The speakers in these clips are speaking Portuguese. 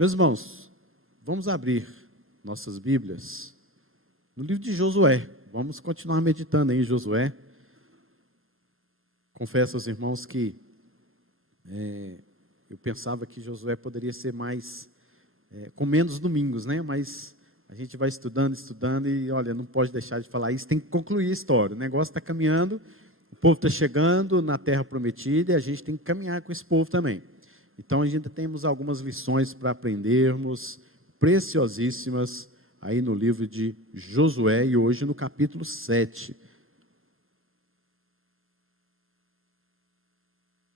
Meus irmãos, vamos abrir nossas Bíblias no livro de Josué. Vamos continuar meditando em Josué. Confesso aos irmãos que eu pensava que Josué poderia ser mais, com menos domingos, né? Mas a gente vai estudando e olha, não pode deixar de falar isso, tem que concluir a história. O negócio está caminhando, o povo está chegando na terra prometida e a gente tem que caminhar com esse povo também. Então, a gente temos algumas lições para aprendermos, preciosíssimas, aí no livro de Josué, e hoje no capítulo 7.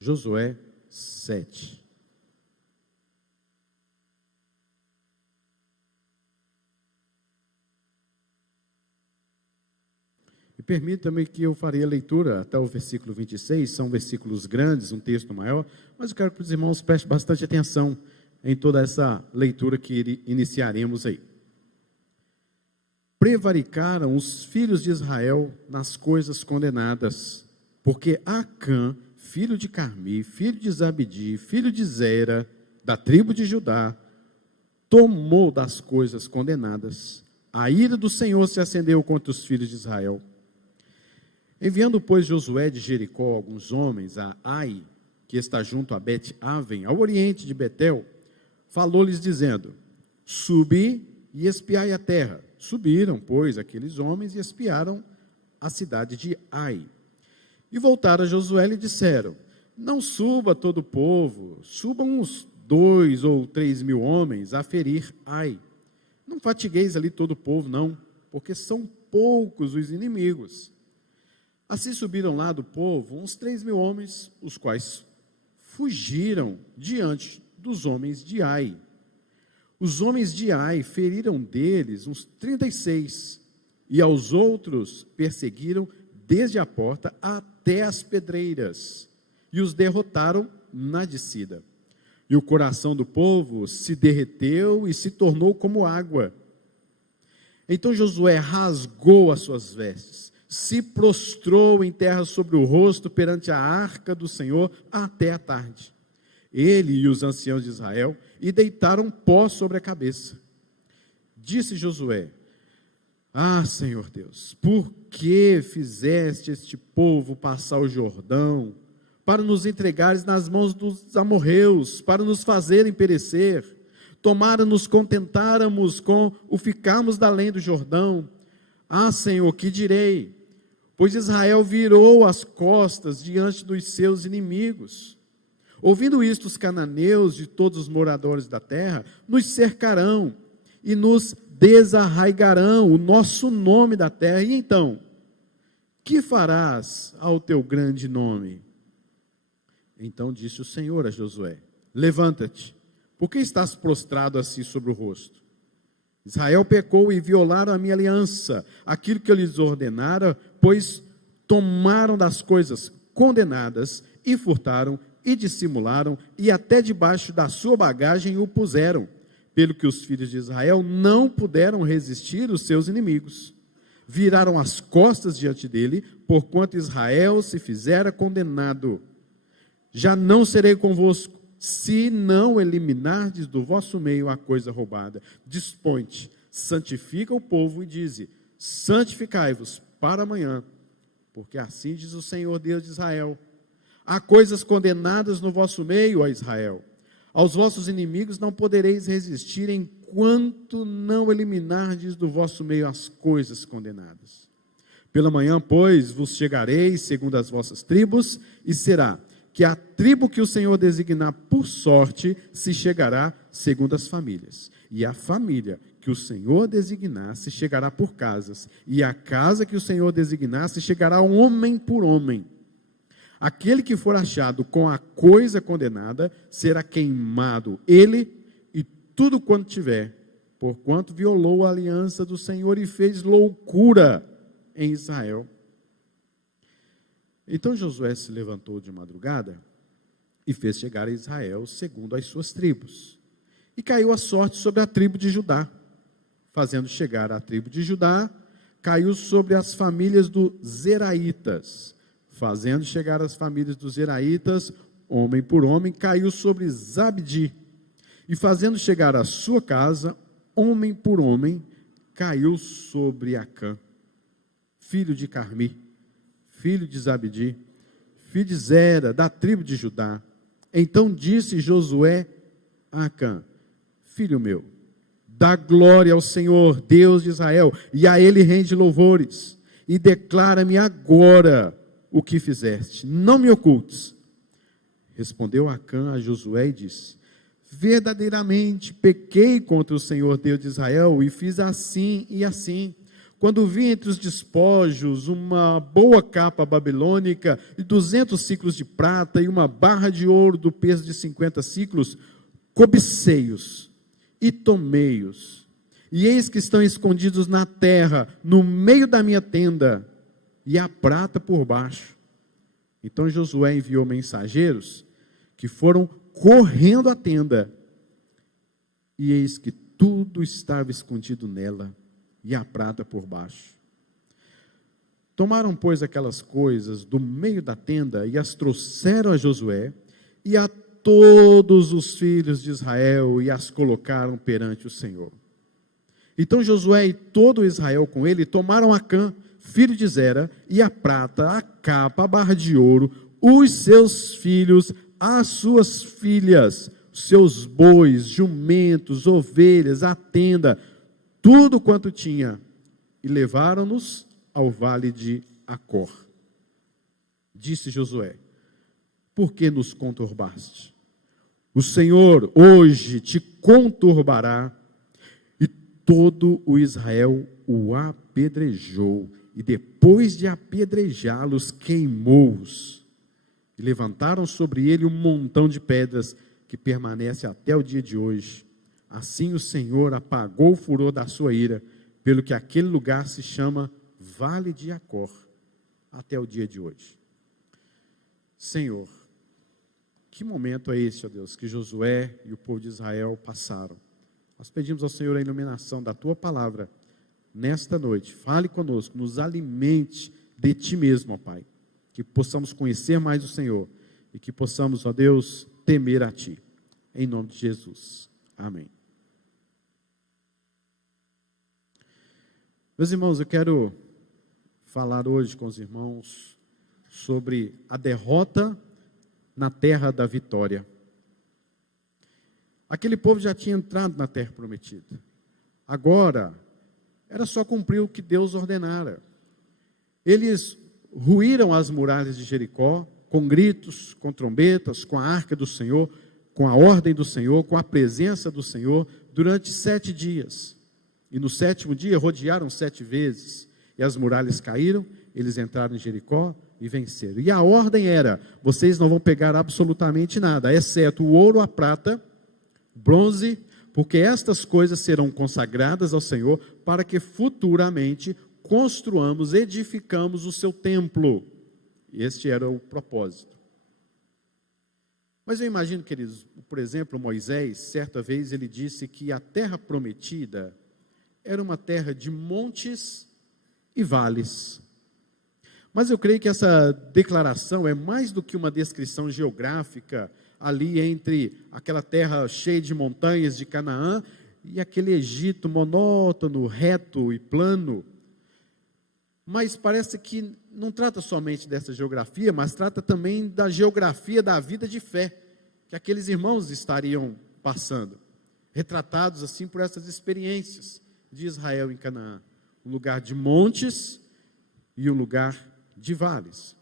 Josué 7. E permita-me que eu farei a leitura até o versículo 26, são versículos grandes, um texto maior, mas eu quero que os irmãos prestem bastante atenção em toda essa leitura que iniciaremos aí. Prevaricaram os filhos de Israel nas coisas condenadas, porque Acã, filho de Carmi, filho de Zabdi, filho de Zera, da tribo de Judá, tomou das coisas condenadas. A ira do Senhor se acendeu contra os filhos de Israel. Enviando, pois, Josué de Jericó alguns homens a Ai, que está junto a Bet-Aven, ao oriente de Betel, falou-lhes dizendo: subi e espiai a terra. Subiram, pois, aqueles homens e espiaram a cidade de Ai. E voltaram a Josué e lhe disseram: não suba todo o povo, subam uns 2 ou 3 mil homens a ferir Ai. Não fatigueis ali todo o povo, não, porque são poucos os inimigos. Assim subiram lá do povo uns 3 mil homens, os quais fugiram diante dos homens de Ai. Os homens de Ai feriram deles uns 36, e aos outros perseguiram desde a porta até as pedreiras, e os derrotaram na descida. E o coração do povo se derreteu e se tornou como água. Então Josué rasgou as suas vestes, se prostrou em terra sobre o rosto perante a arca do Senhor até a tarde. Ele e os anciãos de Israel, e deitaram pó sobre a cabeça. Disse Josué: ah, Senhor Deus, por que fizeste este povo passar o Jordão, para nos entregares nas mãos dos amorreus, para nos fazerem perecer? Tomara nos contentáramos com o ficarmos da além do Jordão. Ah, Senhor, que direi? Pois Israel virou as costas diante dos seus inimigos. Ouvindo isto, os cananeus e todos os moradores da terra nos cercarão e nos desarraigarão o nosso nome da terra. E então, que farás ao teu grande nome? Então disse o Senhor a Josué: levanta-te, por que estás prostrado assim sobre o rosto? Israel pecou e violaram a minha aliança, aquilo que eu lhes ordenara, pois tomaram das coisas condenadas e furtaram e dissimularam, e até debaixo da sua bagagem o puseram, pelo que os filhos de Israel não puderam resistir os seus inimigos. Viraram as costas diante dele, porquanto Israel se fizera condenado. Já não serei convosco, se não eliminardes do vosso meio a coisa roubada. Dispõe-te, santifica o povo e dize: santificai-vos para amanhã, porque assim diz o Senhor Deus de Israel: há coisas condenadas no vosso meio, ó Israel. Aos vossos inimigos não podereis resistir, enquanto não eliminardes do vosso meio as coisas condenadas. Pela manhã, pois, vos chegareis segundo as vossas tribos, e será que a tribo que o Senhor designar por sorte se chegará segundo as famílias, e a família que o Senhor designar se chegará por casas, e a casa que o Senhor designar se chegará homem por homem. Aquele que for achado com a coisa condenada será queimado, ele e tudo quanto tiver, porquanto violou a aliança do Senhor e fez loucura em Israel. Então Josué se levantou de madrugada e fez chegar a Israel segundo as suas tribos. E caiu a sorte sobre a tribo de Judá. Fazendo chegar a tribo de Judá, caiu sobre as famílias dos Zeraitas. Fazendo chegar as famílias dos Zeraitas, homem por homem, caiu sobre Zabdi. E fazendo chegar à sua casa, homem por homem, caiu sobre Acã, filho de Carmi, filho de Zabdi, filho de Zera, da tribo de Judá. Então disse Josué a Acã: filho meu, dá glória ao Senhor, Deus de Israel, e a ele rende louvores, e declara-me agora o que fizeste, não me ocultes. Respondeu Acã a Josué e disse: verdadeiramente pequei contra o Senhor Deus de Israel, e fiz assim e assim. Quando vi entre os despojos uma boa capa babilônica e 200 ciclos de prata e uma barra de ouro do peso de 50 ciclos, cobicei-os e tomei-os. E eis que estão escondidos na terra, no meio da minha tenda, e a prata por baixo. Então Josué enviou mensageiros que foram correndo à tenda, e eis que tudo estava escondido nela, e a prata por baixo. Tomaram, pois, aquelas coisas do meio da tenda, e as trouxeram a Josué, e a todos os filhos de Israel, e as colocaram perante o Senhor. Então Josué e todo Israel com ele tomaram Acã, filho de Zera, e a prata, a capa, a barra de ouro, os seus filhos, as suas filhas, seus bois, jumentos, ovelhas, a tenda, tudo quanto tinha, e levaram-nos ao vale de Acor. Disse Josué: por que nos conturbaste? O Senhor hoje te conturbará. E todo o Israel o apedrejou, e depois de apedrejá-los, queimou-os. E levantaram sobre ele um montão de pedras, que permanece até o dia de hoje. Assim o Senhor apagou o furor da sua ira, pelo que aquele lugar se chama Vale de Acor, até o dia de hoje. Senhor, que momento é esse, ó Deus, que Josué e o povo de Israel passaram? Nós pedimos ao Senhor a iluminação da Tua palavra nesta noite. Fale conosco, nos alimente de Ti mesmo, ó Pai. Que possamos conhecer mais o Senhor e que possamos, ó Deus, temer a Ti. Em nome de Jesus. Amém. Meus irmãos, eu quero falar hoje com os irmãos sobre a derrota na terra da vitória. Aquele povo já tinha entrado na terra prometida. Agora, era só cumprir o que Deus ordenara. Eles ruíram as muralhas de Jericó, com gritos, com trombetas, com a arca do Senhor, com a ordem do Senhor, com a presença do Senhor, durante 7 dias. E no 7º dia rodearam 7 vezes, e as muralhas caíram, eles entraram em Jericó e venceram. E a ordem era: vocês não vão pegar absolutamente nada, exceto o ouro, a prata, bronze, porque estas coisas serão consagradas ao Senhor, para que futuramente construamos, edificamos o seu templo. Este era o propósito. Mas eu imagino, queridos, por exemplo, Moisés, certa vez ele disse que a terra prometida era uma terra de montes e vales. Mas eu creio que essa declaração é mais do que uma descrição geográfica ali entre aquela terra cheia de montanhas de Canaã e aquele Egito monótono, reto e plano. Mas parece que não trata somente dessa geografia, mas trata também da geografia da vida de fé que aqueles irmãos estariam passando, retratados assim por essas experiências de Israel em Canaã, um lugar de montes e um lugar de vales.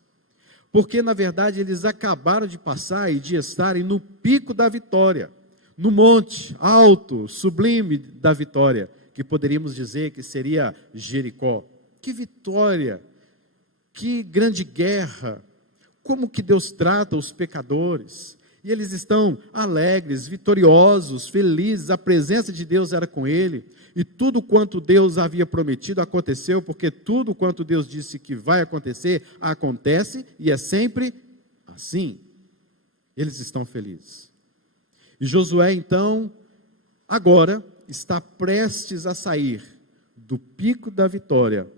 Porque na verdade eles acabaram de passar e de estarem no pico da vitória, no monte alto, sublime da vitória, que poderíamos dizer que seria Jericó. Que vitória, que grande guerra, como que Deus trata os pecadores, e eles estão alegres, vitoriosos, felizes, a presença de Deus era com ele, e tudo quanto Deus havia prometido aconteceu, porque tudo quanto Deus disse que vai acontecer, acontece, e é sempre assim. Eles estão felizes. E Josué então, agora, está prestes a sair do pico da vitória,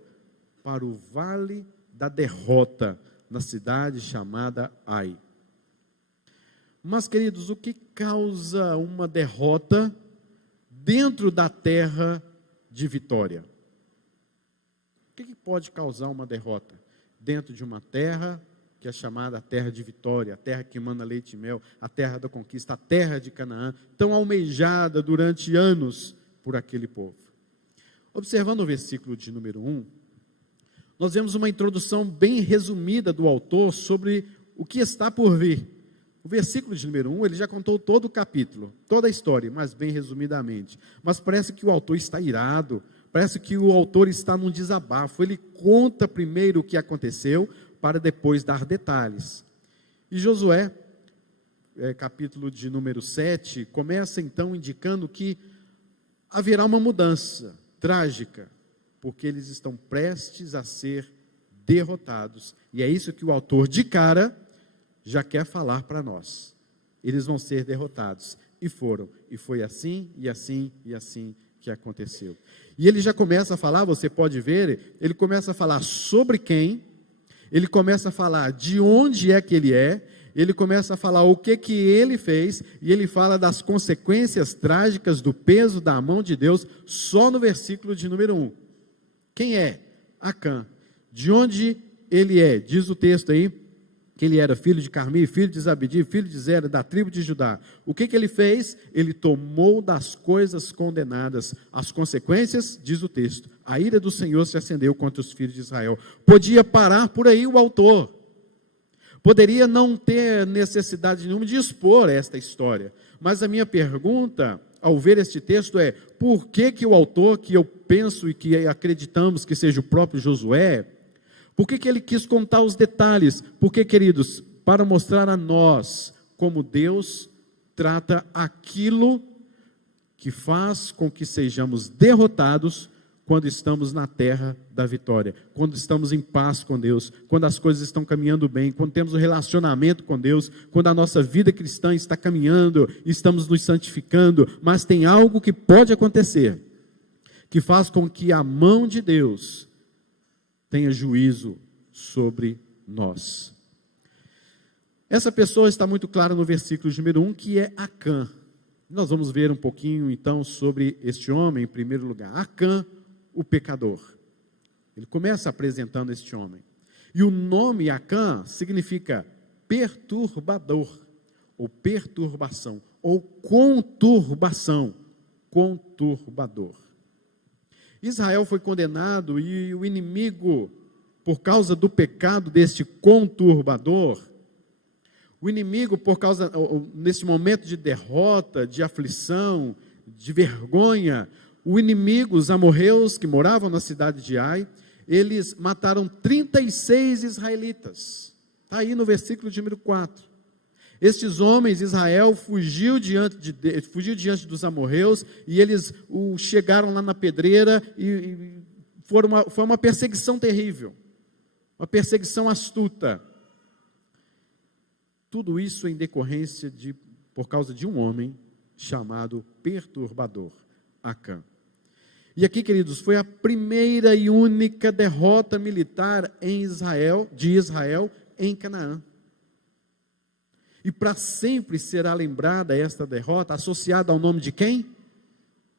para o vale da derrota, na cidade chamada Ai. Mas, queridos, o que causa uma derrota dentro da terra de vitória? O que pode causar uma derrota dentro de uma terra que é chamada a terra de vitória, a terra que emana leite e mel, a terra da conquista, a terra de Canaã, tão almejada durante anos por aquele povo? Observando o versículo de número 1, nós vemos uma introdução bem resumida do autor sobre o que está por vir. O versículo de número 1, ele já contou todo o capítulo, toda a história, mas bem resumidamente. Mas parece que o autor está irado, parece que o autor está num desabafo. Ele conta primeiro o que aconteceu, para depois dar detalhes. E Josué, capítulo de número 7, começa então indicando que haverá uma mudança trágica, porque eles estão prestes a ser derrotados. E é isso que o autor de cara já quer falar para nós. Eles vão ser derrotados. E foram. E foi assim, e assim, e assim que aconteceu. E ele já começa a falar, você pode ver, ele começa a falar sobre quem, ele começa a falar de onde é que ele é, ele começa a falar o que ele fez, e ele fala das consequências trágicas do peso da mão de Deus, só no versículo de número 1. Quem é? Acã. De onde ele é? Diz o texto aí, que ele era filho de Carmi, filho de Zabdi, filho de Zera, da tribo de Judá. O que ele fez? Ele tomou das coisas condenadas. As consequências, diz o texto, a ira do Senhor se acendeu contra os filhos de Israel. Podia parar por aí o autor. Poderia não ter necessidade nenhuma de expor esta história. Mas a minha pergunta, ao ver este texto, é: por que o autor, que eu penso e que acreditamos que seja o próprio Josué, por que ele quis contar os detalhes? Porque, queridos, para mostrar a nós como Deus trata aquilo que faz com que sejamos derrotados quando estamos na terra da vitória, quando estamos em paz com Deus, quando as coisas estão caminhando bem, quando temos um relacionamento com Deus, quando a nossa vida cristã está caminhando, estamos nos santificando, mas tem algo que pode acontecer, que faz com que a mão de Deus tenha juízo sobre nós. Essa pessoa está muito clara no versículo número 1, que é Acã. Nós vamos ver um pouquinho então sobre este homem, em primeiro lugar. Acã, o pecador. Ele começa apresentando este homem. E o nome Acã significa perturbador, ou perturbação, ou conturbação, conturbador. Israel foi condenado e o inimigo, por causa do pecado deste conturbador, o inimigo, nesse momento de derrota, de aflição, de vergonha, o inimigo, os amorreus que moravam na cidade de Ai, eles mataram 36 israelitas. Está aí no versículo de número 4. Estes homens, Israel fugiu diante dos amorreus, e eles chegaram lá na pedreira, e foi uma perseguição terrível, uma perseguição astuta. Tudo isso em decorrência por causa de um homem chamado perturbador, Acã. E aqui, queridos, foi a primeira e única derrota militar de Israel em Canaã. E para sempre será lembrada esta derrota, associada ao nome de quem?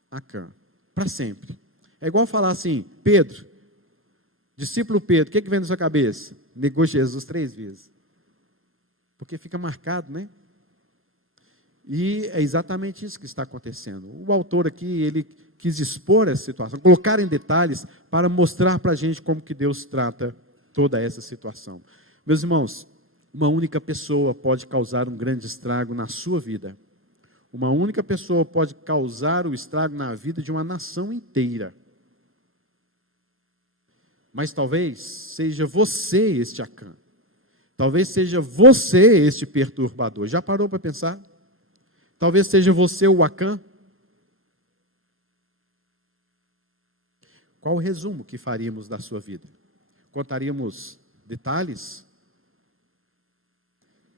Acã. Para sempre. É igual falar assim: Pedro, discípulo Pedro, o que vem na sua cabeça? Negou Jesus 3 vezes. Porque fica marcado, né? E é exatamente isso que está acontecendo. O autor aqui, ele quis expor essa situação, colocar em detalhes para mostrar para a gente como que Deus trata toda essa situação. Meus irmãos, uma única pessoa pode causar um grande estrago na sua vida. Uma única pessoa pode causar o estrago na vida de uma nação inteira. Mas talvez seja você este Acã. Talvez seja você este perturbador. Já parou para pensar? Talvez seja você o Acã. Qual o resumo que faríamos da sua vida? Contaríamos detalhes?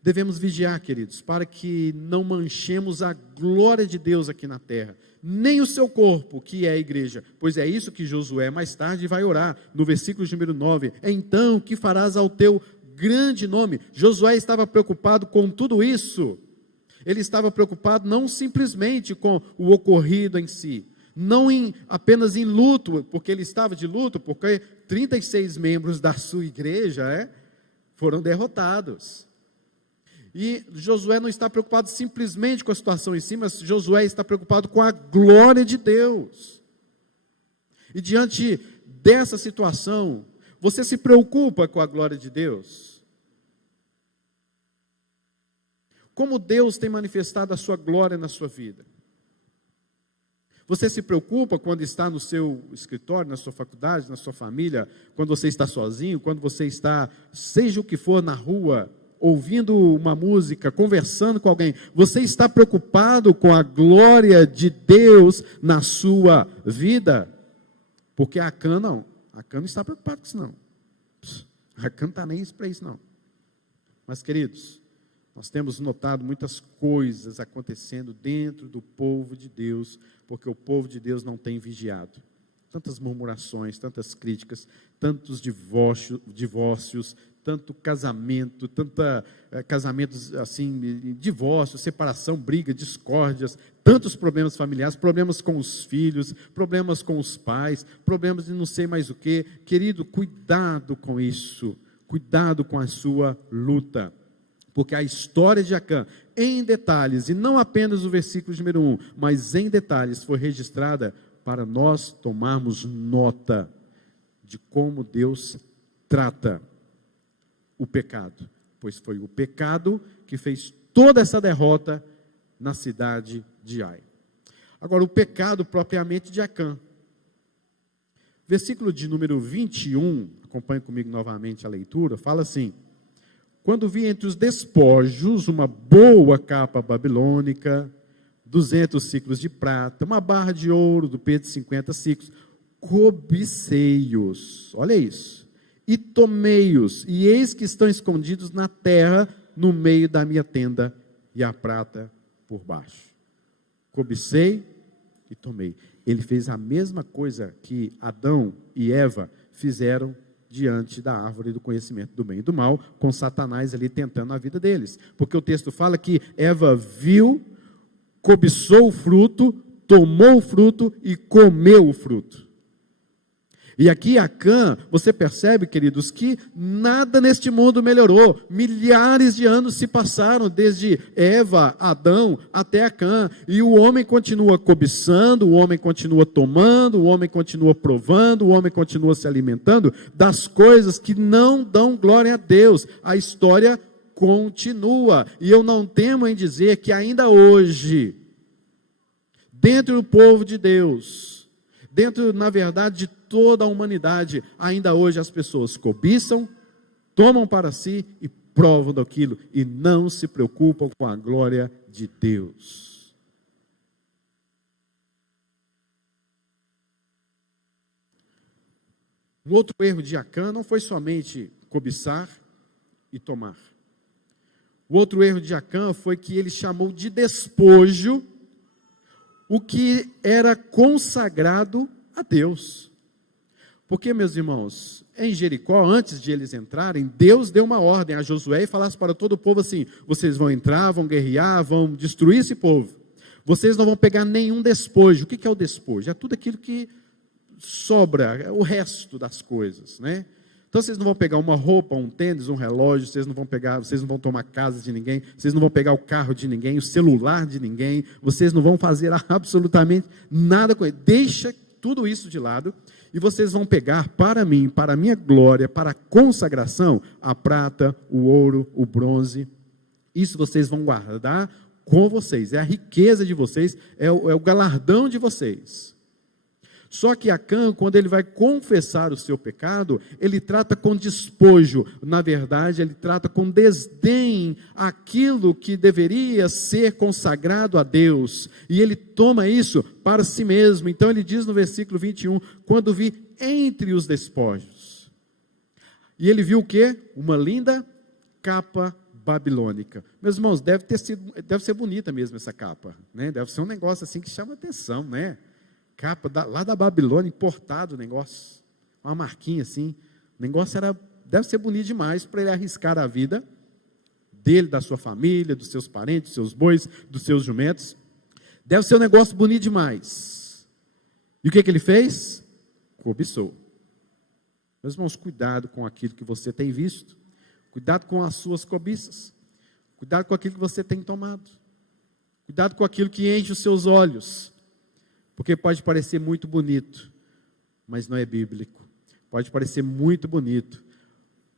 Devemos vigiar, queridos, para que não manchemos a glória de Deus aqui na terra, nem o seu corpo, que é a igreja, pois é isso que Josué mais tarde vai orar, no versículo número 9, então, que farás ao teu grande nome? Josué estava preocupado com tudo isso, Ele estava preocupado não simplesmente com o ocorrido em si, não apenas em luto, porque ele estava de luto, porque 36 membros da sua igreja foram derrotados. E Josué não está preocupado simplesmente com a situação em si, mas Josué está preocupado com a glória de Deus. E diante dessa situação, você se preocupa com a glória de Deus? Como Deus tem manifestado a sua glória na sua vida? Você se preocupa quando está no seu escritório, na sua faculdade, na sua família, quando você está sozinho, quando você está, seja o que for, na rua, ouvindo uma música, conversando com alguém? Você está preocupado com a glória de Deus na sua vida? Porque Acã não está preocupado com isso não. Acã não está nem para isso não. Mas queridos, nós temos notado muitas coisas acontecendo dentro do povo de Deus, porque o povo de Deus não tem vigiado. Tantas murmurações, tantas críticas, tantos divórcios, tanto casamento, casamentos assim, divórcio, separação, briga, discórdias, tantos problemas familiares, problemas com os filhos, problemas com os pais, problemas de não sei mais o que. Querido, cuidado com isso, cuidado com a sua luta. Porque a história de Acã, em detalhes, e não apenas o versículo número 1, mas em detalhes, foi registrada para nós tomarmos nota de como Deus trata o pecado. Pois foi o pecado que fez toda essa derrota na cidade de Ai. Agora, o pecado propriamente de Acã. Versículo de número 21, acompanhe comigo novamente a leitura, fala assim: quando vi entre os despojos uma boa capa babilônica, 200 ciclos de prata, uma barra de ouro do peso de 50 ciclos, cobicei-os, olha isso, e tomei-os, e eis que estão escondidos na terra, no meio da minha tenda, e a prata por baixo. Cobicei e tomei. Ele fez a mesma coisa que Adão e Eva fizeram diante da árvore do conhecimento do bem e do mal, com Satanás ali tentando a vida deles. Porque o texto fala que Eva viu, cobiçou o fruto, tomou o fruto e comeu o fruto. E aqui Acã, você percebe, queridos, que nada neste mundo melhorou. Milhares de anos se passaram, desde Eva, Adão, até Acã. E o homem continua cobiçando, o homem continua tomando, o homem continua provando, o homem continua se alimentando das coisas que não dão glória a Deus. A história continua. E eu não temo em dizer que ainda hoje, dentro do povo de Deus, dentro, na verdade, de toda a humanidade, ainda hoje as pessoas cobiçam, tomam para si e provam daquilo, e não se preocupam com a glória de Deus. O outro erro de Acã não foi somente cobiçar e tomar. O outro erro de Acã foi que ele chamou de despojo o que era consagrado a Deus. Porque, meus irmãos, em Jericó, antes de eles entrarem, Deus deu uma ordem a Josué e falasse para todo o povo assim: vocês vão entrar, vão guerrear, vão destruir esse povo. Vocês não vão pegar nenhum despojo. O que é o despojo? É tudo aquilo que sobra, é o resto das coisas, né? Então vocês não vão pegar uma roupa, um tênis, um relógio, vocês não vão tomar casa de ninguém, vocês não vão pegar o carro de ninguém, o celular de ninguém, vocês não vão fazer absolutamente nada com ele. Deixa tudo isso de lado e vocês vão pegar para mim, para a minha glória, para a consagração, a prata, o ouro, o bronze. Isso vocês vão guardar com vocês, é a riqueza de vocês, é o galardão de vocês. Só que Acã, quando ele vai confessar o seu pecado, ele trata com despojo, na verdade, ele trata com desdém aquilo que deveria ser consagrado a Deus, e ele toma isso para si mesmo. Então ele diz no versículo 21, quando vi entre os despojos, e ele viu o quê? Uma linda capa babilônica. Meus irmãos, deve ser bonita mesmo essa capa, né? Deve ser um negócio assim que chama atenção, né? Capa lá da Babilônia, importado o negócio, uma marquinha assim, o negócio deve ser bonito demais para ele arriscar a vida dele, da sua família, dos seus parentes, dos seus bois, dos seus jumentos. Deve ser um negócio bonito demais. E o que ele fez? Cobiçou. Meus irmãos, cuidado com aquilo que você tem visto. Cuidado com as suas cobiças. Cuidado com aquilo que você tem tomado. Cuidado com aquilo que enche os seus olhos. Porque pode parecer muito bonito, mas não é bíblico. Pode parecer muito bonito,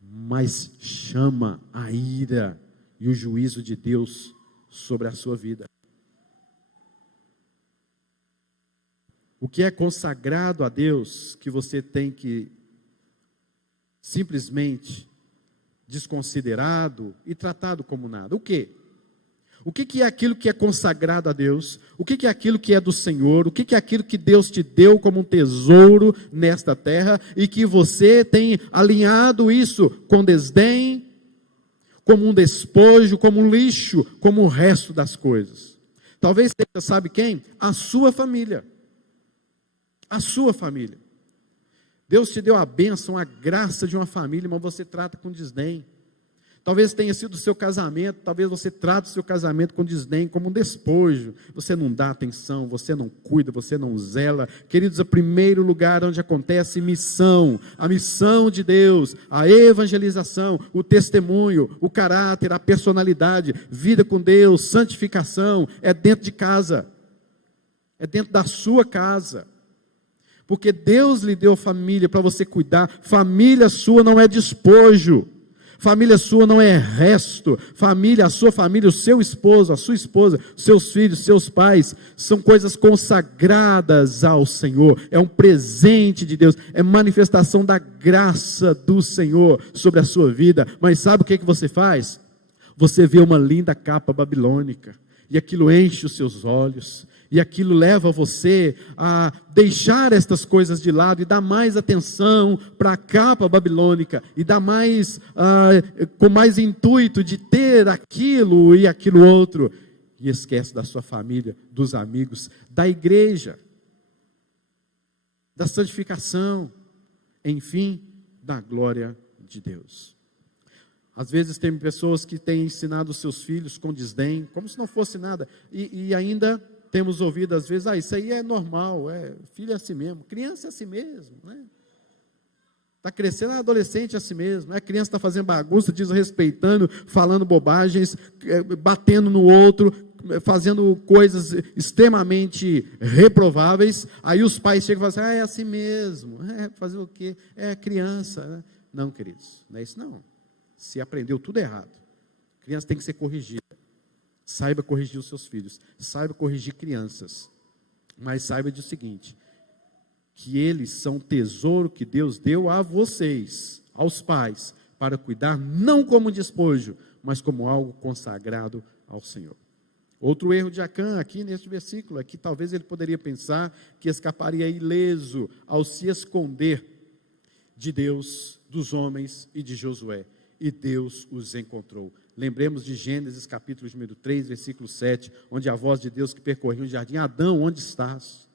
mas chama a ira e o juízo de Deus sobre a sua vida. O que é consagrado a Deus, que você tem que simplesmente desconsiderado e tratado como nada. O quê? O que é aquilo que é consagrado a Deus? O que é aquilo que é do Senhor? O que é aquilo que Deus te deu como um tesouro nesta terra e que você tem alinhado isso com desdém, como um despojo, como um lixo, como o resto das coisas? Talvez seja, sabe quem? A sua família. A sua família. Deus te deu a bênção, a graça de uma família, mas você trata com desdém. Talvez tenha sido o seu casamento, talvez você trate o seu casamento com desdém, como um despojo. Você não dá atenção, você não cuida, você não zela. Queridos, o primeiro lugar onde acontece missão, a missão de Deus, a evangelização, o testemunho, o caráter, a personalidade, vida com Deus, santificação, é dentro de casa, é dentro da sua casa. Porque Deus lhe deu família para você cuidar. Família sua não é despojo. Família sua não é resto. Família, a sua família, o seu esposo, a sua esposa, seus filhos, seus pais, são coisas consagradas ao Senhor. É um presente de Deus. É manifestação da graça do Senhor sobre a sua vida. Mas sabe o que você faz? Você vê uma linda capa babilônica. E aquilo enche os seus olhos. E aquilo leva você a deixar estas coisas de lado e dar mais atenção para a capa babilônica e dar mais, com mais intuito de ter aquilo e aquilo outro. E esquece da sua família, dos amigos, da igreja, da santificação, enfim, da glória de Deus. Às vezes tem pessoas que têm ensinado os seus filhos com desdém, como se não fosse nada, e ainda temos ouvido às vezes, isso aí é normal, filho é assim mesmo, criança é assim mesmo, né? Está crescendo, adolescente é assim mesmo, a criança está fazendo bagunça, desrespeitando, falando bobagens, batendo no outro, fazendo coisas extremamente reprováveis, aí os pais chegam e falam assim, é assim mesmo, fazer o quê? É criança, né? Não, queridos, não é isso não, se aprendeu tudo errado, a criança tem que ser corrigida. Saiba corrigir os seus filhos, saiba corrigir crianças, mas saiba do seguinte, que eles são um tesouro que Deus deu a vocês, aos pais, para cuidar não como despojo, mas como algo consagrado ao Senhor. Outro erro de Acã aqui neste versículo é que talvez ele poderia pensar que escaparia ileso ao se esconder de Deus, dos homens e de Josué, e Deus os encontrou. Lembremos de Gênesis capítulo número 3, versículo 7, onde a voz de Deus que percorria o jardim, Adão, onde estás?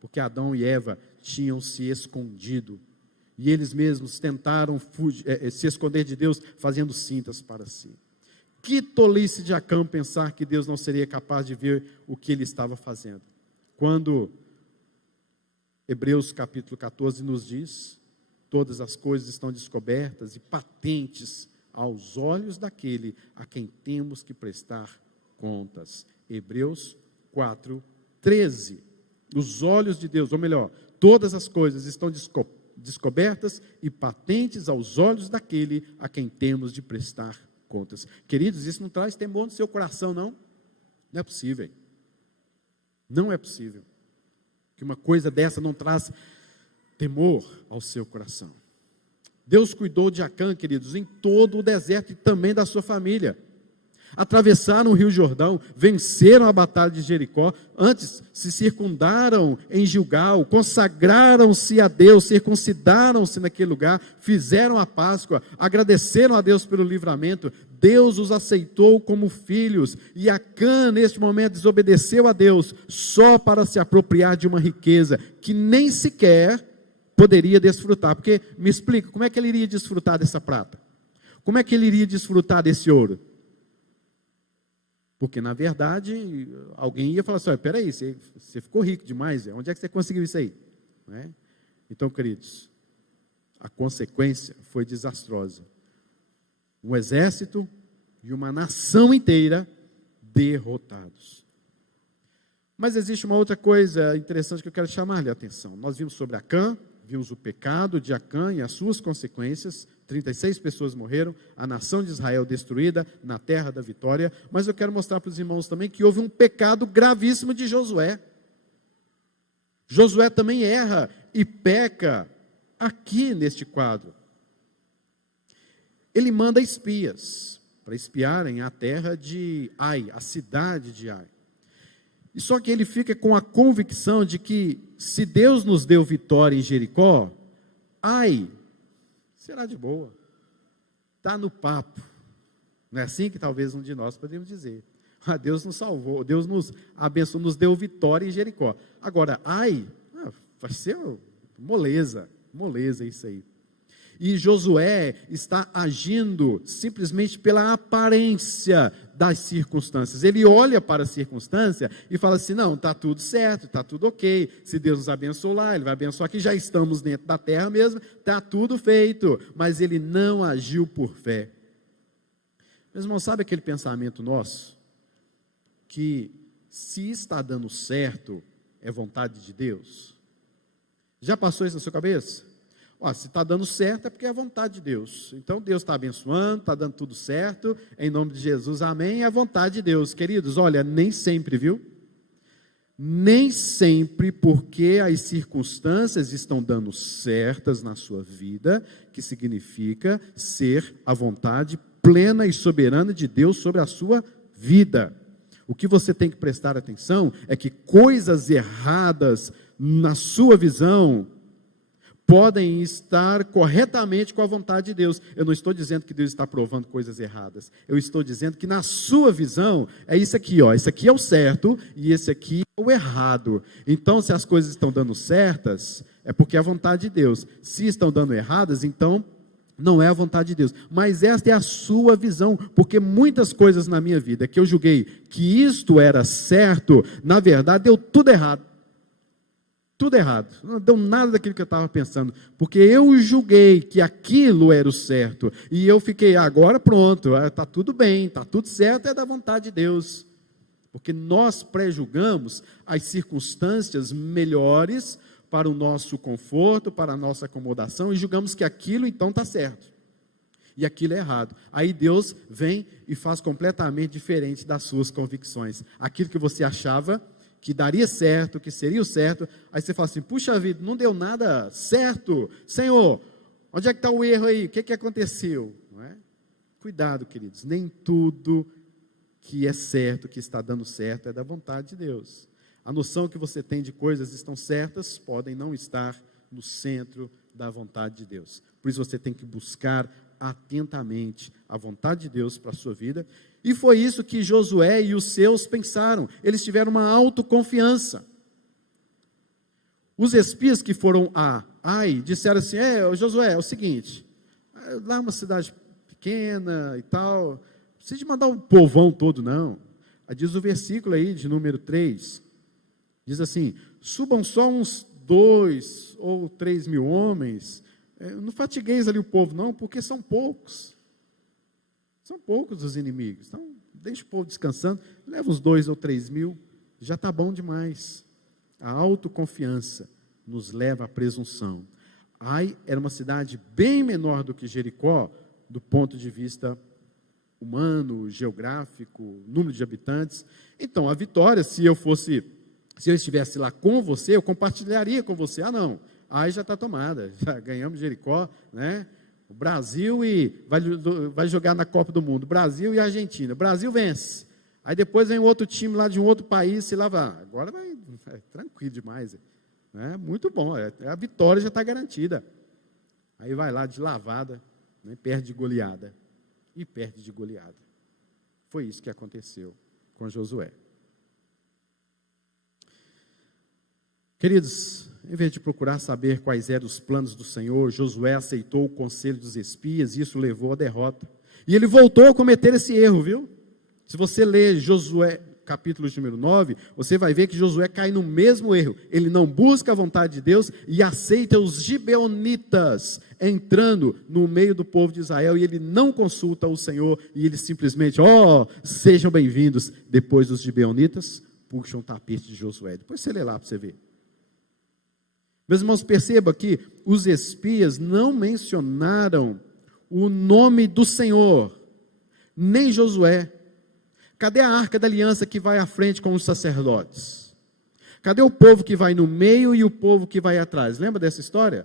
Porque Adão e Eva tinham se escondido, e eles mesmos tentaram se esconder de Deus, fazendo cintas para si. Que tolice de Acã pensar que Deus não seria capaz de ver o que ele estava fazendo. Quando Hebreus capítulo 14 nos diz, todas as coisas estão descobertas e patentes aos olhos daquele a quem temos que prestar contas. Hebreus 4:13. Os olhos de Deus, ou melhor, todas as coisas estão descobertas e patentes aos olhos daquele a quem temos de prestar contas. Queridos, isso não traz temor no seu coração, não? Não é possível. Não é possível que uma coisa dessa não traz temor ao seu coração. Deus cuidou de Acã, queridos, em todo o deserto e também da sua família. Atravessaram o rio Jordão, venceram a batalha de Jericó, antes se circundaram em Gilgal, consagraram-se a Deus, circuncidaram-se naquele lugar, fizeram a Páscoa, agradeceram a Deus pelo livramento, Deus os aceitou como filhos, e Acã neste momento desobedeceu a Deus, só para se apropriar de uma riqueza, que nem sequer poderia desfrutar, porque, me explica, como é que ele iria desfrutar dessa prata? Como é que ele iria desfrutar desse ouro? Porque, na verdade, alguém ia falar assim, olha, peraí, você ficou rico demais, onde é que você conseguiu isso aí? Né? Então, queridos, a consequência foi desastrosa. Um exército e uma nação inteira derrotados. Mas existe uma outra coisa interessante que eu quero chamar-lhe a atenção. Nós vimos sobre Acã, vimos o pecado de Acã e as suas consequências. 36 pessoas morreram, a nação de Israel destruída na terra da vitória. Mas eu quero mostrar para os irmãos também que houve um pecado gravíssimo de Josué. Josué também erra e peca aqui neste quadro. Ele manda espias para espiarem a terra de Ai, a cidade de Ai. E só que ele fica com a convicção de que se Deus nos deu vitória em Jericó, Ai, será de boa. Está no papo. Não é assim que talvez um de nós podemos dizer. Deus nos salvou, Deus nos abençoou, nos deu vitória em Jericó. Agora, Ai, vai ser moleza isso aí. E Josué está agindo simplesmente pela aparência das circunstâncias. Ele olha para a circunstância e fala assim, não, está tudo certo, está tudo ok. Se Deus nos abençoou lá, Ele vai abençoar aqui, já estamos dentro da terra mesmo, está tudo feito. Mas ele não agiu por fé. Meus irmãos, sabe aquele pensamento nosso? Que se está dando certo, é vontade de Deus? Já passou isso na sua cabeça? Se está dando certo é porque é a vontade de Deus. Então Deus está abençoando, está dando tudo certo, em nome de Jesus, amém, é a vontade de Deus. Queridos, olha, nem sempre, viu? Nem sempre porque as circunstâncias estão dando certas na sua vida, que significa ser a vontade plena e soberana de Deus sobre a sua vida. O que você tem que prestar atenção é que coisas erradas na sua visão podem estar corretamente com a vontade de Deus. Eu não estou dizendo que Deus está provando coisas erradas. Eu estou dizendo que na sua visão, é isso aqui, ó. Esse aqui é o certo e esse aqui é o errado. Então, se as coisas estão dando certas, é porque é a vontade de Deus. Se estão dando erradas, então não é a vontade de Deus. Mas esta é a sua visão, porque muitas coisas na minha vida que eu julguei que isto era certo, na verdade deu tudo errado. Tudo errado, não deu nada daquilo que eu estava pensando, porque eu julguei que aquilo era o certo, e eu fiquei, agora pronto, está tudo bem, está tudo certo, é da vontade de Deus, porque nós pré-julgamos as circunstâncias melhores para o nosso conforto, para a nossa acomodação, e julgamos que aquilo então está certo, e aquilo é errado. Aí Deus vem e faz completamente diferente das suas convicções. Aquilo que você achava que daria certo, que seria o certo, aí você fala assim, puxa vida, não deu nada certo, Senhor, onde é que está o erro aí, o que aconteceu? Não é? Cuidado, queridos, nem tudo que é certo, que está dando certo, é da vontade de Deus. A noção que você tem de coisas estão certas, podem não estar no centro da vontade de Deus. Por isso você tem que buscar atentamente a vontade de Deus para a sua vida. E foi isso que Josué e os seus pensaram. Eles tiveram uma autoconfiança. Os espias que foram a Ai disseram assim, Josué, é o seguinte, lá é uma cidade pequena e tal, não precisa de mandar um povão todo não. Aí diz o versículo aí de número 3, diz assim, subam só uns 2 ou 3 mil homens, não fatigueis ali o povo não, porque são poucos. São poucos os inimigos. Então, deixa o povo descansando, leva uns 2 ou 3 mil, já está bom demais. A autoconfiança nos leva à presunção. Ai era uma cidade bem menor do que Jericó, do ponto de vista humano, geográfico, número de habitantes. Então, a vitória, se eu estivesse lá com você, eu compartilharia com você. Não, Ai já está tomada, já ganhamos Jericó, né? O Brasil vai jogar na Copa do Mundo, Brasil e Argentina, o Brasil vence, aí depois vem outro time lá de um outro país, se lá vai, agora tranquilo demais, né? Muito bom, a vitória já está garantida, aí vai lá de lavada, né? Perde de goleada, foi isso que aconteceu com Josué. Queridos, em vez de procurar saber quais eram os planos do Senhor, Josué aceitou o conselho dos espias e isso levou à derrota. E ele voltou a cometer esse erro, viu? Se você ler Josué, capítulo número 9, você vai ver que Josué cai no mesmo erro. Ele não busca a vontade de Deus e aceita os gibeonitas entrando no meio do povo de Israel, e ele não consulta o Senhor, e ele simplesmente, sejam bem-vindos. Depois os gibeonitas puxam o tapete de Josué. Depois você lê lá para você ver. Meus irmãos, perceba que os espias não mencionaram o nome do Senhor, nem Josué. Cadê a arca da aliança que vai à frente com os sacerdotes? Cadê o povo que vai no meio e o povo que vai atrás? Lembra dessa história?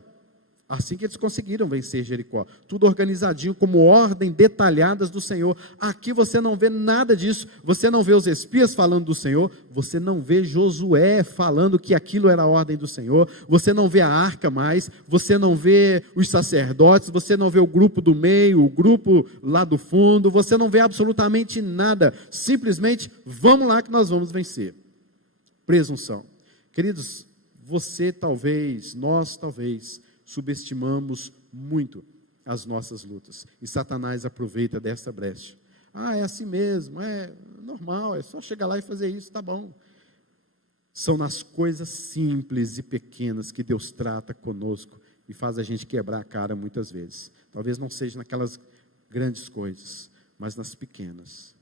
Assim que eles conseguiram vencer Jericó. Tudo organizadinho, como ordem detalhadas do Senhor. Aqui você não vê nada disso. Você não vê os espias falando do Senhor. Você não vê Josué falando que aquilo era a ordem do Senhor. Você não vê a arca mais. Você não vê os sacerdotes. Você não vê o grupo do meio, o grupo lá do fundo. Você não vê absolutamente nada. Simplesmente, vamos lá que nós vamos vencer. Presunção. Queridos, nós talvez subestimamos muito as nossas lutas, e Satanás aproveita dessa brecha. É assim mesmo, é normal, é só chegar lá e fazer isso, tá bom. São nas coisas simples e pequenas que Deus trata conosco e faz a gente quebrar a cara muitas vezes. Talvez não seja naquelas grandes coisas, mas nas pequenas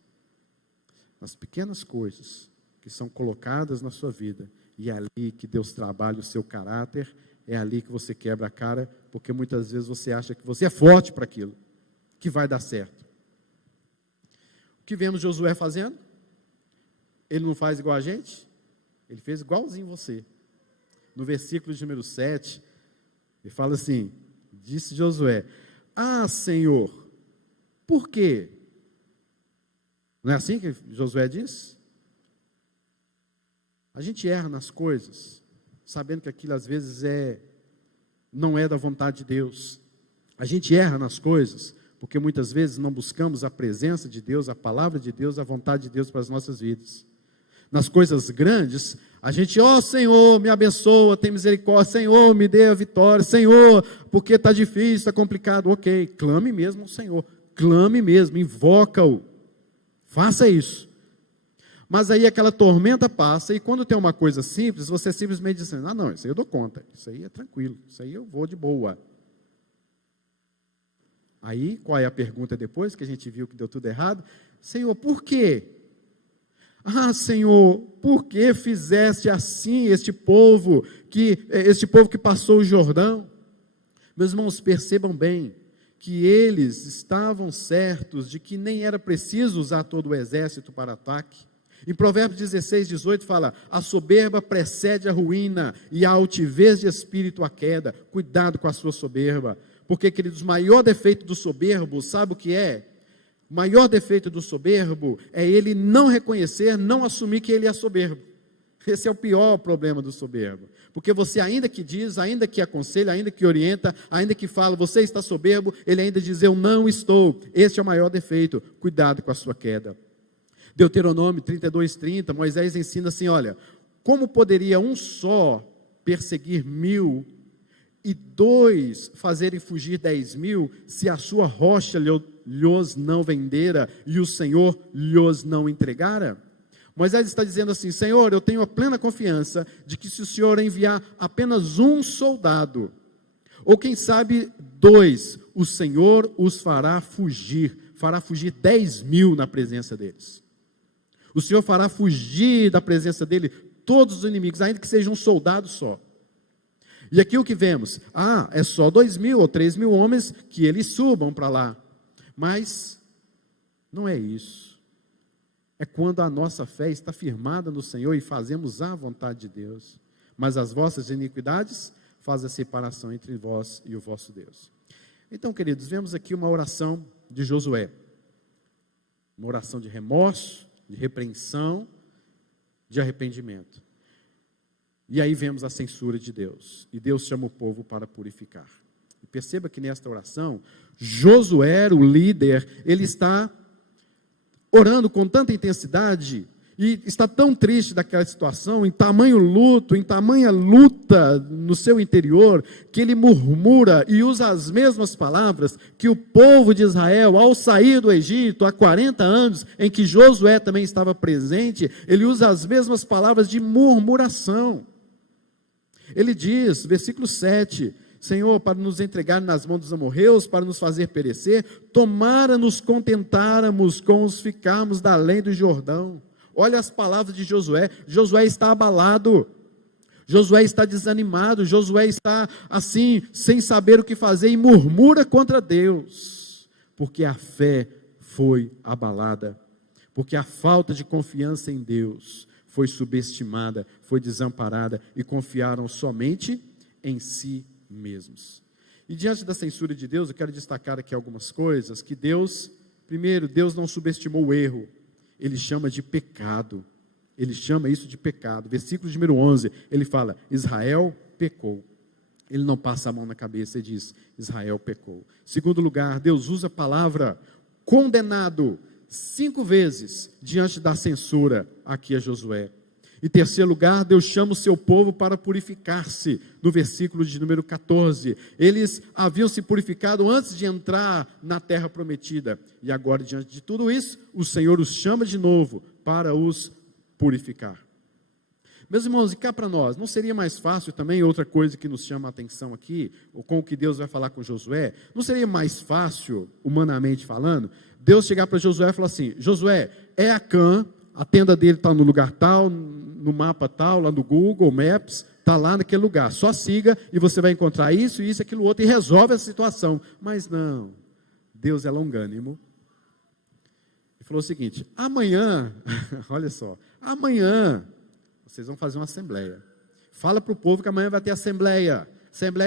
coisas que são colocadas na sua vida, e é ali que Deus trabalha o seu caráter. É ali que você quebra a cara, porque muitas vezes você acha que você é forte para aquilo, que vai dar certo. O que vemos Josué fazendo? Ele não faz igual a gente? Ele fez igualzinho você. No versículo de número 7, ele fala assim, disse Josué, Senhor, por quê? Não é assim que Josué diz? A gente erra nas coisas, sabendo que aquilo às vezes não é da vontade de Deus. A gente erra nas coisas, porque muitas vezes não buscamos a presença de Deus, a palavra de Deus, a vontade de Deus para as nossas vidas. Nas coisas grandes, a gente, Senhor, me abençoa, tem misericórdia, Senhor, me dê a vitória, Senhor, porque está difícil, está complicado. Ok, clame mesmo ao Senhor, clame mesmo, invoca-o, faça isso. Mas aí aquela tormenta passa, e quando tem uma coisa simples, você simplesmente diz assim, não, isso aí eu dou conta, isso aí é tranquilo, isso aí eu vou de boa. Aí, qual é a pergunta depois, que a gente viu que deu tudo errado? Senhor, por quê? Senhor, por que fizeste assim este povo que passou o Jordão? Meus irmãos, percebam bem, que eles estavam certos de que nem era preciso usar todo o exército para ataque. Em Provérbios 16, 18 fala, a soberba precede a ruína e a altivez de espírito a queda. Cuidado com a sua soberba, porque, queridos, o maior defeito do soberbo, sabe o que é? O maior defeito do soberbo é ele não reconhecer, não assumir que ele é soberbo. Esse é o pior problema do soberbo, porque você ainda que diz, ainda que aconselha, ainda que orienta, ainda que fala, você está soberbo, ele ainda diz, eu não estou. Esse é o maior defeito, cuidado com a sua queda. Deuteronômio 32:30, Moisés ensina assim, olha, como poderia um só perseguir 1000 e 2 fazerem fugir 10.000, se a sua rocha lhos não vendera e o Senhor lhos não entregara? Moisés está dizendo assim, Senhor, eu tenho a plena confiança de que se o Senhor enviar apenas um soldado, ou quem sabe 2, o Senhor os fará fugir 10.000 na presença deles. O Senhor fará fugir da presença dele todos os inimigos, ainda que seja um soldado só. E aqui o que vemos? É só 2.000 ou 3.000 homens que eles subam para lá. Mas não é isso. É quando a nossa fé está firmada no Senhor e fazemos a vontade de Deus. Mas as vossas iniquidades fazem a separação entre vós e o vosso Deus. Então, queridos, vemos aqui uma oração de Josué. Uma oração de remorso, de repreensão, de arrependimento. E aí vemos a censura de Deus. E Deus chama o povo para purificar. E perceba que nesta oração, Josué, o líder, ele está orando com tanta intensidade e está tão triste daquela situação, em tamanho luto, em tamanha luta no seu interior, que ele murmura e usa as mesmas palavras que o povo de Israel, ao sair do Egito, há 40 anos, em que Josué também estava presente, ele usa as mesmas palavras de murmuração. Ele diz, versículo 7, Senhor, para nos entregar nas mãos dos amorreus, para nos fazer perecer, tomara nos contentáramos com os ficarmos da além do Jordão. Olha as palavras de Josué. Josué está abalado, Josué está desanimado, Josué está assim, sem saber o que fazer, e murmura contra Deus, porque a fé foi abalada, porque a falta de confiança em Deus foi subestimada, foi desamparada, e confiaram somente em si mesmos. E diante da censura de Deus, eu quero destacar aqui algumas coisas, que Deus, primeiro, Deus não subestimou o erro, Ele chama de pecado, Ele chama isso de pecado. Versículo número 11, Ele fala, Israel pecou. Ele não passa a mão na cabeça e diz, Israel pecou. Segundo lugar, Deus usa a palavra condenado 5 vezes diante da censura aqui a Josué. Em terceiro lugar, Deus chama o seu povo para purificar-se, no versículo de número 14. Eles haviam se purificado antes de entrar na terra prometida, e agora, diante de tudo isso, o Senhor os chama de novo para os purificar. Meus irmãos, e cá para nós, não seria mais fácil também, outra coisa que nos chama a atenção aqui, ou com o que Deus vai falar com Josué, não seria mais fácil, humanamente falando, Deus chegar para Josué e falar assim, Josué, é Acã, a tenda dele está no lugar tal, no mapa tal, lá no Google Maps, está lá naquele lugar, só siga e você vai encontrar isso, isso, aquilo, outro, e resolve essa situação. Mas não, Deus é longânimo. Ele falou o seguinte, amanhã, olha só, amanhã, vocês vão fazer uma assembleia. Fala para o povo que amanhã vai ter assembleia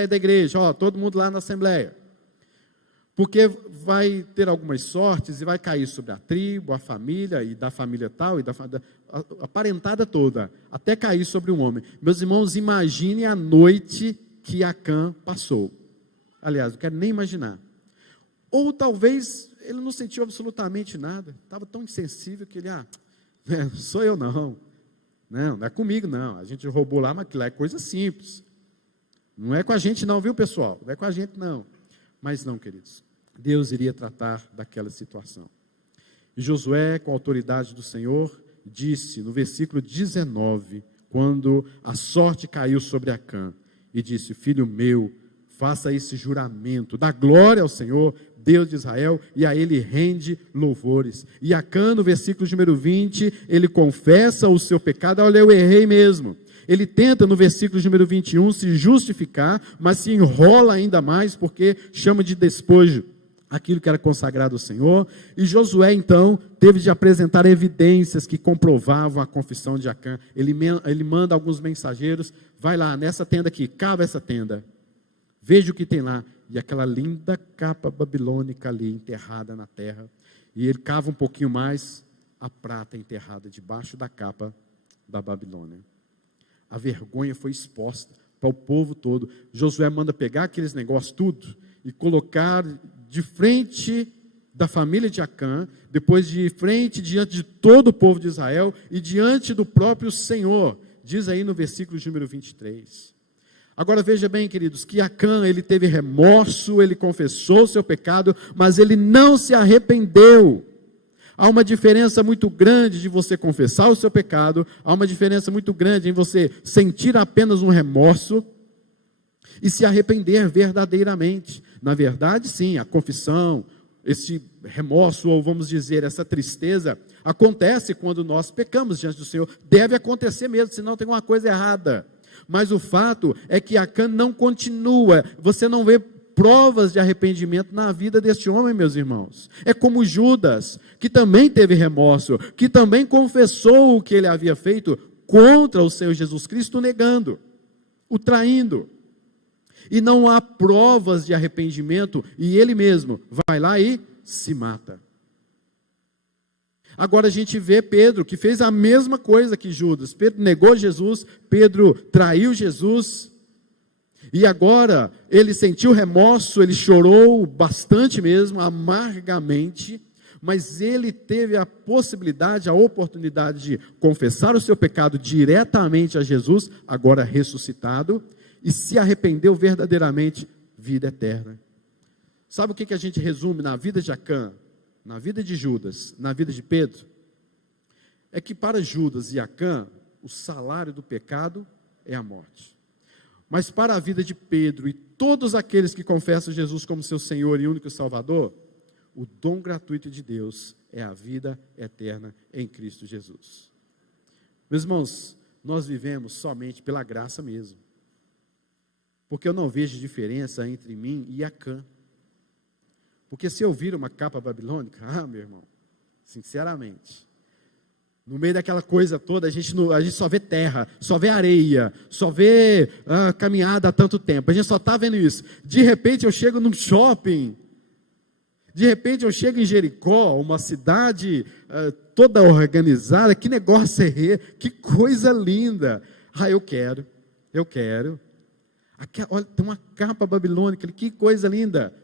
da igreja, ó, todo mundo lá na assembleia. Porque vai ter algumas sortes e vai cair sobre a tribo, a família, e da família tal, e a parentada toda, até cair sobre um homem. Meus irmãos, imagine a noite que Acã passou. Aliás, não quero nem imaginar. Ou talvez ele não sentiu absolutamente nada, estava tão insensível que ele, sou eu não é comigo não, a gente roubou lá, mas lá é coisa simples. Não é com a gente não, viu pessoal? Não é com a gente não. Mas não, queridos, Deus iria tratar daquela situação. E Josué, com a autoridade do Senhor, disse no versículo 19, quando a sorte caiu sobre Acã, e disse, filho meu, faça esse juramento, dá glória ao Senhor, Deus de Israel, e a Ele rende louvores. E Acã, no versículo número 20, ele confessa o seu pecado, olha, eu errei mesmo. Ele tenta, no versículo número 21, se justificar, mas se enrola ainda mais, porque chama de despojo aquilo que era consagrado ao Senhor. E Josué, então, teve de apresentar evidências que comprovavam a confissão de Acã. Ele manda alguns mensageiros, vai lá, nessa tenda aqui, cava essa tenda, veja o que tem lá. E aquela linda capa babilônica ali, enterrada na terra. E ele cava um pouquinho mais, a prata enterrada debaixo da capa da Babilônia. A vergonha foi exposta para o povo todo. Josué manda pegar aqueles negócios tudo e colocar de frente da família de Acã, depois de frente diante de todo o povo de Israel e diante do próprio Senhor. Diz aí no versículo número 23. Agora veja bem, queridos, que Acã, ele teve remorso, ele confessou o seu pecado, mas ele não se arrependeu. Há uma diferença muito grande de você confessar o seu pecado, há uma diferença muito grande em você sentir apenas um remorso e se arrepender verdadeiramente. Na verdade, sim, a confissão, esse remorso, ou vamos dizer, essa tristeza, acontece quando nós pecamos diante do Senhor. Deve acontecer mesmo, senão tem uma coisa errada. Mas o fato é que Acã não continua, você não vê provas de arrependimento na vida deste homem, meus irmãos. É como Judas, que também teve remorso, que também confessou o que ele havia feito contra o Senhor Jesus Cristo, negando, o traindo. E não há provas de arrependimento, e ele mesmo vai lá e se mata. Agora a gente vê Pedro, que fez a mesma coisa que Judas. Pedro negou Jesus, Pedro traiu Jesus, e agora ele sentiu remorso, ele chorou bastante mesmo, amargamente, mas ele teve a possibilidade, a oportunidade de confessar o seu pecado diretamente a Jesus, agora ressuscitado, e se arrependeu verdadeiramente, vida eterna. Sabe o que a gente resume na vida de Acã, na vida de Judas, na vida de Pedro? É que para Judas e Acã, o salário do pecado é a morte. Mas para a vida de Pedro e todos aqueles que confessam Jesus como seu Senhor e único Salvador, o dom gratuito de Deus é a vida eterna em Cristo Jesus. Meus irmãos, nós vivemos somente pela graça mesmo. Porque eu não vejo diferença entre mim e Acã. Porque se eu vir uma capa babilônica, meu irmão, sinceramente, no meio daquela coisa toda, a gente só vê terra, só vê areia, só vê caminhada há tanto tempo, a gente só está vendo isso. De repente eu chego num shopping, de repente eu chego em Jericó, uma cidade toda organizada, que negócio é esse? Que coisa linda. Eu quero. Aqui, olha, tem uma capa babilônica, que coisa linda.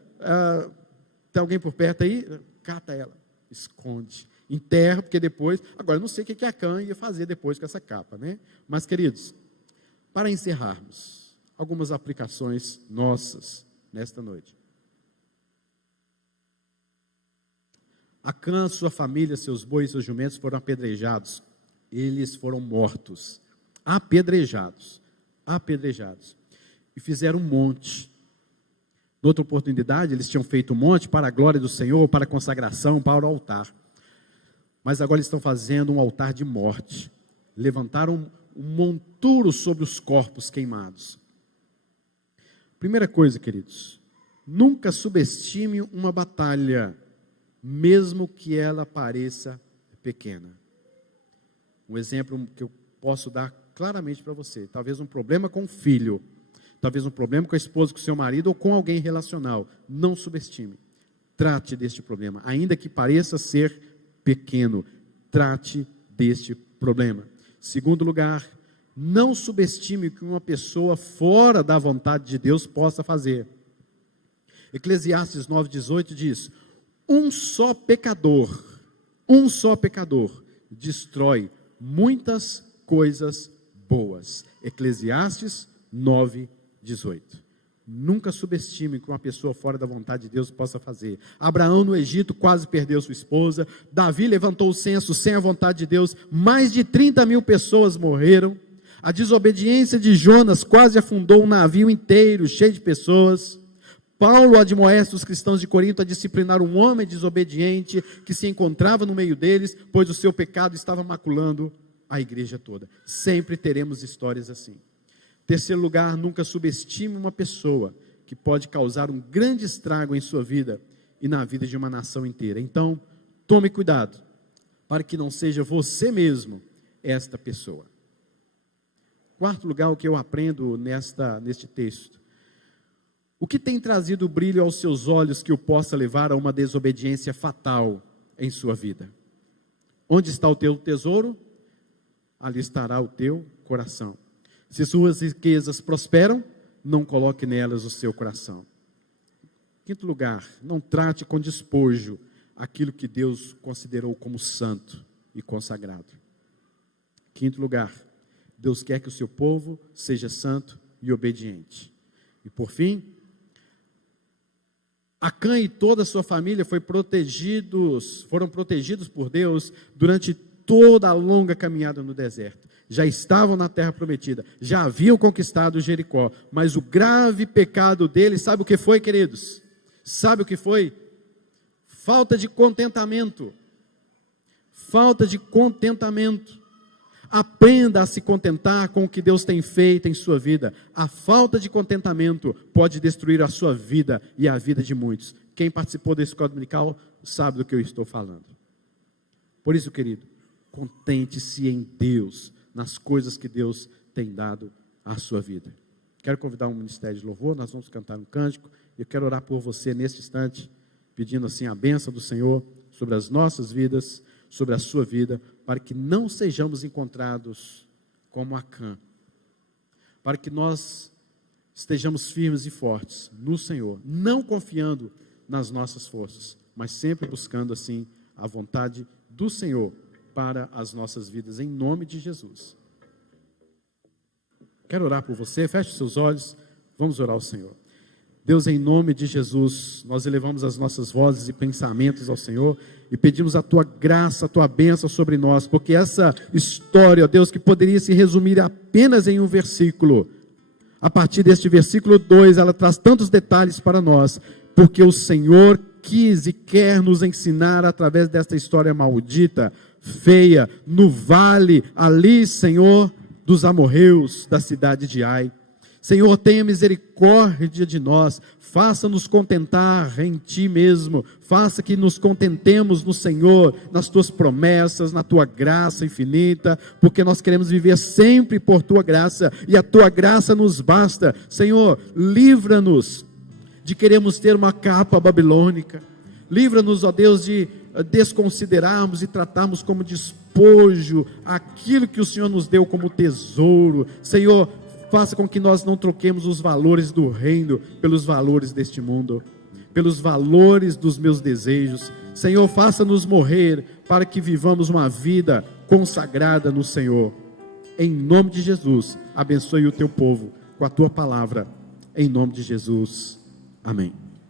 Tem alguém por perto aí? Cata ela, esconde, enterra, porque depois, agora eu não sei o que a Acã ia fazer depois com essa capa, né? Mas, queridos, para encerrarmos, algumas aplicações nossas nesta noite. Acã, sua família, seus bois e seus jumentos foram apedrejados, eles foram mortos, apedrejados, e fizeram um monte. Noutra oportunidade, eles tinham feito um monte para a glória do Senhor, para a consagração, para o altar. Mas agora eles estão fazendo um altar de morte. Levantaram um monturo sobre os corpos queimados. Primeira coisa, queridos, nunca subestime uma batalha, mesmo que ela pareça pequena. Um exemplo que eu posso dar claramente para você, talvez um problema com o filho, talvez um problema com a esposa, com o seu marido ou com alguém relacional. Não subestime. Trate deste problema, ainda que pareça ser pequeno. Trate deste problema. Segundo lugar, não subestime o que uma pessoa fora da vontade de Deus possa fazer. Eclesiastes 9:18 diz: um só pecador destrói muitas coisas boas. Eclesiastes 9:18. Nunca subestime o que uma pessoa fora da vontade de Deus possa fazer. Abraão no Egito quase perdeu sua esposa. Davi levantou o censo sem a vontade de Deus. Mais de 30.000 pessoas morreram. A desobediência de Jonas quase afundou um navio inteiro, cheio de pessoas. Paulo admoesta os cristãos de Corinto a disciplinar um homem desobediente que se encontrava no meio deles, pois o seu pecado estava maculando a igreja toda. Sempre teremos histórias assim. Terceiro lugar, nunca subestime uma pessoa que pode causar um grande estrago em sua vida e na vida de uma nação inteira. Então, tome cuidado, para que não seja você mesmo esta pessoa. Quarto lugar, o que eu aprendo neste texto. O que tem trazido brilho aos seus olhos que o possa levar a uma desobediência fatal em sua vida? Onde está o teu tesouro? Ali estará o teu coração. Se suas riquezas prosperam, não coloque nelas o seu coração. Quinto lugar, não trate com despojo aquilo que Deus considerou como santo e consagrado. Quinto lugar, Deus quer que o seu povo seja santo e obediente. E por fim, Acã e toda a sua família foram protegidos por Deus durante toda a longa caminhada no deserto. Já estavam na terra prometida, já haviam conquistado Jericó, mas o grave pecado deles, sabe o que foi, queridos? Sabe o que foi? Falta de contentamento. Falta de contentamento. Aprenda a se contentar com o que Deus tem feito em sua vida. A falta de contentamento pode destruir a sua vida e a vida de muitos. Quem participou da escola dominical sabe do que eu estou falando. Por isso, querido, contente-se em Deus, nas coisas que Deus tem dado à sua vida. Quero convidar um ministério de louvor, nós vamos cantar um cântico, e eu quero orar por você neste instante, pedindo assim a bênção do Senhor sobre as nossas vidas, sobre a sua vida, para que não sejamos encontrados como Acã, para que nós estejamos firmes e fortes no Senhor, não confiando nas nossas forças, mas sempre buscando assim a vontade do Senhor para as nossas vidas, em nome de Jesus. Quero orar por você, feche seus olhos, vamos orar ao Senhor. Deus, em nome de Jesus, nós elevamos as nossas vozes e pensamentos ao Senhor e pedimos a Tua graça, a Tua bênção sobre nós, porque essa história, ó Deus, que poderia se resumir apenas em um versículo, a partir deste versículo 2, ela traz tantos detalhes para nós, porque o Senhor quis e quer nos ensinar através desta história maldita, feia, no vale, ali, Senhor, dos amorreus, da cidade de Ai. Senhor, tenha misericórdia de nós, faça-nos contentar em Ti mesmo, faça que nos contentemos no Senhor, nas Tuas promessas, na Tua graça infinita, porque nós queremos viver sempre por Tua graça, e a Tua graça nos basta. Senhor, livra-nos de queremos ter uma capa babilônica, livra-nos, ó Deus, de desconsiderarmos e tratarmos como despojo aquilo que o Senhor nos deu como tesouro. Senhor, faça com que nós não troquemos os valores do reino pelos valores deste mundo, pelos valores dos meus desejos. Senhor, faça-nos morrer para que vivamos uma vida consagrada no Senhor. Em nome de Jesus, abençoe o Teu povo com a Tua palavra. Em nome de Jesus, amém.